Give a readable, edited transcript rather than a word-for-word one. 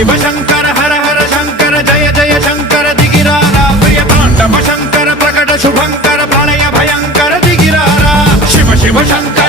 शिव शंकर हर हर शंकर जय जय शंकर दिगिरारा प्रिय तांडव शंकर प्रकट शुभंकर प्रलय भयंकर दिगिरारा शिव शिव शंकर